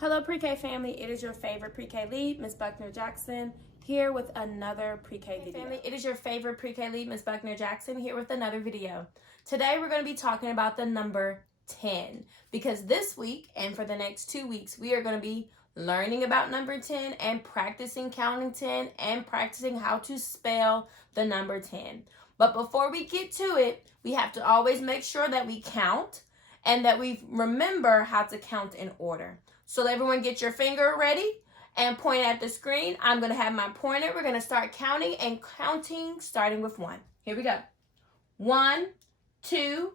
Hello Pre-K family, it is your favorite Pre-K lead, Ms. Buckner Jackson, here with another Pre-K video. Family, it is your favorite Pre-K lead, Ms. Buckner Jackson, here with another video. Today we're going to be talking about the number 10, because this week and for the next 2 weeks we are going to be learning about number 10 and practicing counting 10 and practicing how to spell the number 10. But before we get to it, we have to always make sure that we count and that we remember how to count in order. So everyone get your finger ready and point at the screen. I'm going to have my pointer. We're going to start counting and counting starting with 1. Here we go. 1, 2,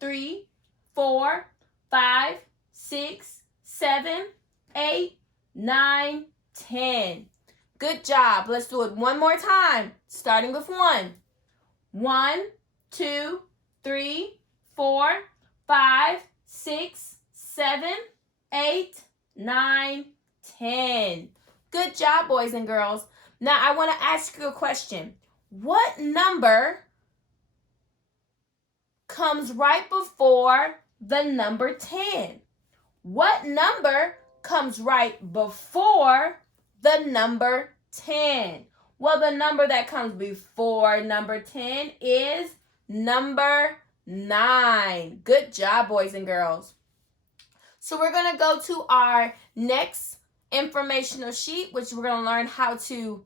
3, 4, 5, 6, 7, 8, 9, 10. Good job. Let's do it one more time, starting with 1. 1, 2, 3, 4, 5, 6, 7, 8, 9, 10. Good job, boys and girls. Now, I want to ask you a question. What number comes right before the number 10? What number comes right before the number 10? Well, the number that comes before number 10 is number 9. Good job, boys and girls. So we're going to go to our next informational sheet, which we're going to learn how to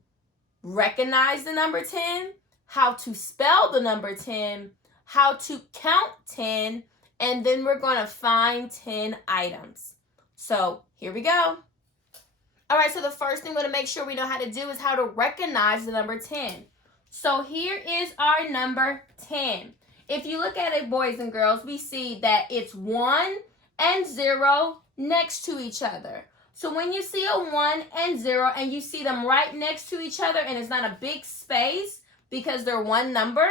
recognize the number 10, how to spell the number 10, how to count 10, and then we're going to find 10 items. So here we go. All right, so the first thing we're going to make sure we know how to do is how to recognize the number 10. So here is our number 10. If you look at it, boys and girls, we see that it's 1 and 0 next to each other. So when you see a 1 and 0 and you see them right next to each other and it's not a big space because they're one number,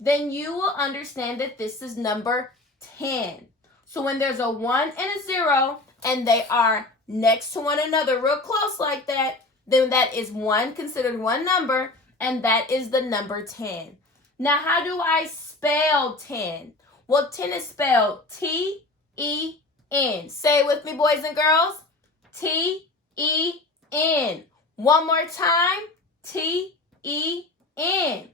then you will understand that this is number 10. So when there's a 1 and a 0 and they are next to one another real close like that, then that is considered one number, and that is the number 10. Now, how do I spell 10? Well, 10 is spelled T-E-N. Say it with me, boys and girls. T-E-N. One more time. T-E-N.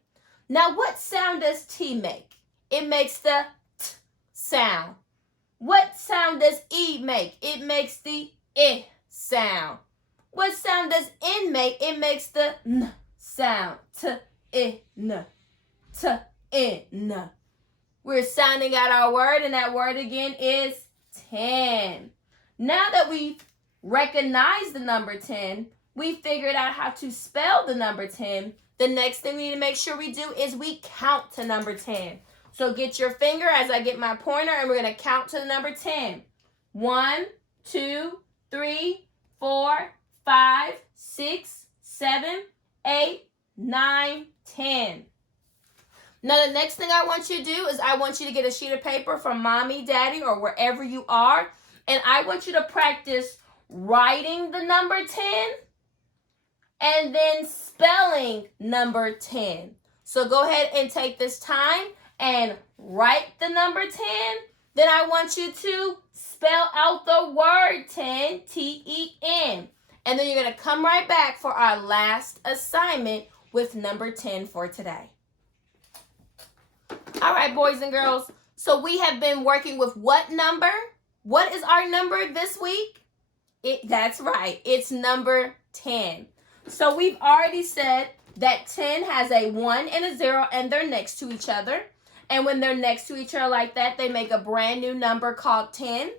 Now, what sound does T make? It makes the T sound. What sound does E make? It makes the I sound. What sound does N make? It makes the N sound. T-I-N. T-I-N. We're sounding out our word, and that word again is 10. Now that we've recognized the number 10, we figured out how to spell the number 10. The next thing we need to make sure we do is we count to number 10. So get your finger as I get my pointer, and we're going to count to the number 10. 1, 2, 3, 4, 5, 6, 7, 8, 9, 10. Now, the next thing I want you to do is I want you to get a sheet of paper from mommy, daddy, or wherever you are, and I want you to practice writing the number 10 and then spelling number 10. So go ahead and take this time and write the number 10. Then I want you to spell out the word 10, T-E-N. And then you're going to come right back for our last assignment with number 10 for today. All right, boys and girls. So we have been working with what number? What is our number this week? That's right. It's number 10. So we've already said that 10 has a 1 and a 0, and they're next to each other. And when they're next to each other like that, they make a brand new number called 10.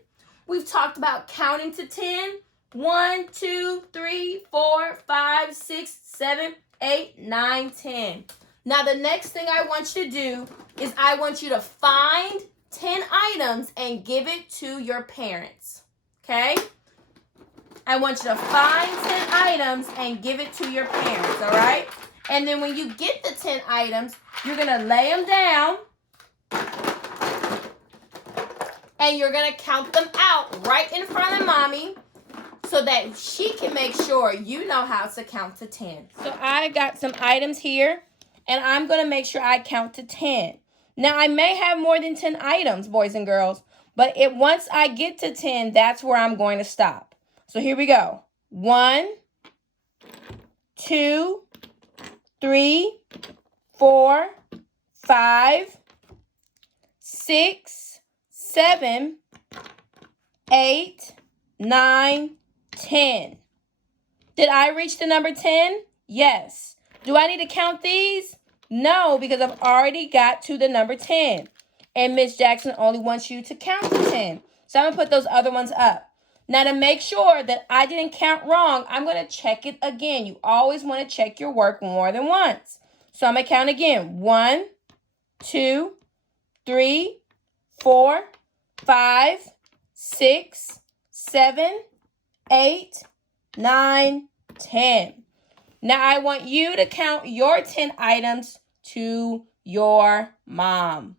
We've talked about counting to 10. 1, 2, 3, 4, 5, 6, 7, 8, 9, 10. Now, the next thing I want you to do is I want you to find 10 items and give it to your parents. Okay? I want you to find 10 items and give it to your parents, all right? And then when you get the 10 items, you're going to lay them down and you're going to count them out right in front of mommy so that she can make sure you know how to count to 10. So I got some items here, and I'm going to make sure I count to 10. Now, I may have more than 10 items, boys and girls, but once I get to 10, that's where I'm going to stop. So here we go. 1, 2, 3, 4, 5, 6, 7, 8, 9, 10. Did I reach the number 10? Yes. Do I need to count these? No, because I've already got to the number 10. And Miss Jackson only wants you to count to 10. So I'm going to put those other ones up. Now, to make sure that I didn't count wrong, I'm going to check it again. You always want to check your work more than once. So I'm going to count again. 1, 2, 3, 4, 5, 6, 7, 8, 9, 10. Now I want you to count your 10 items to your mom.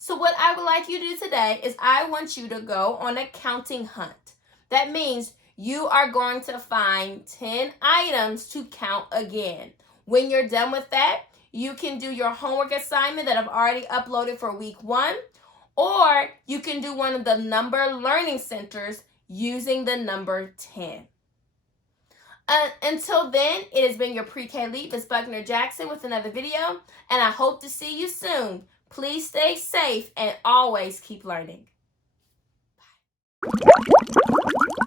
So what I would like you to do today is I want you to go on a counting hunt. That means you are going to find 10 items to count again. When you're done with that, you can do your homework assignment that I've already uploaded for week 1, or you can do one of the number learning centers using the number 10. Until then, it has been your Pre-K Leap, Ms. Buckner Jackson, with another video, and I hope to see you soon. Please stay safe and always keep learning. Bye.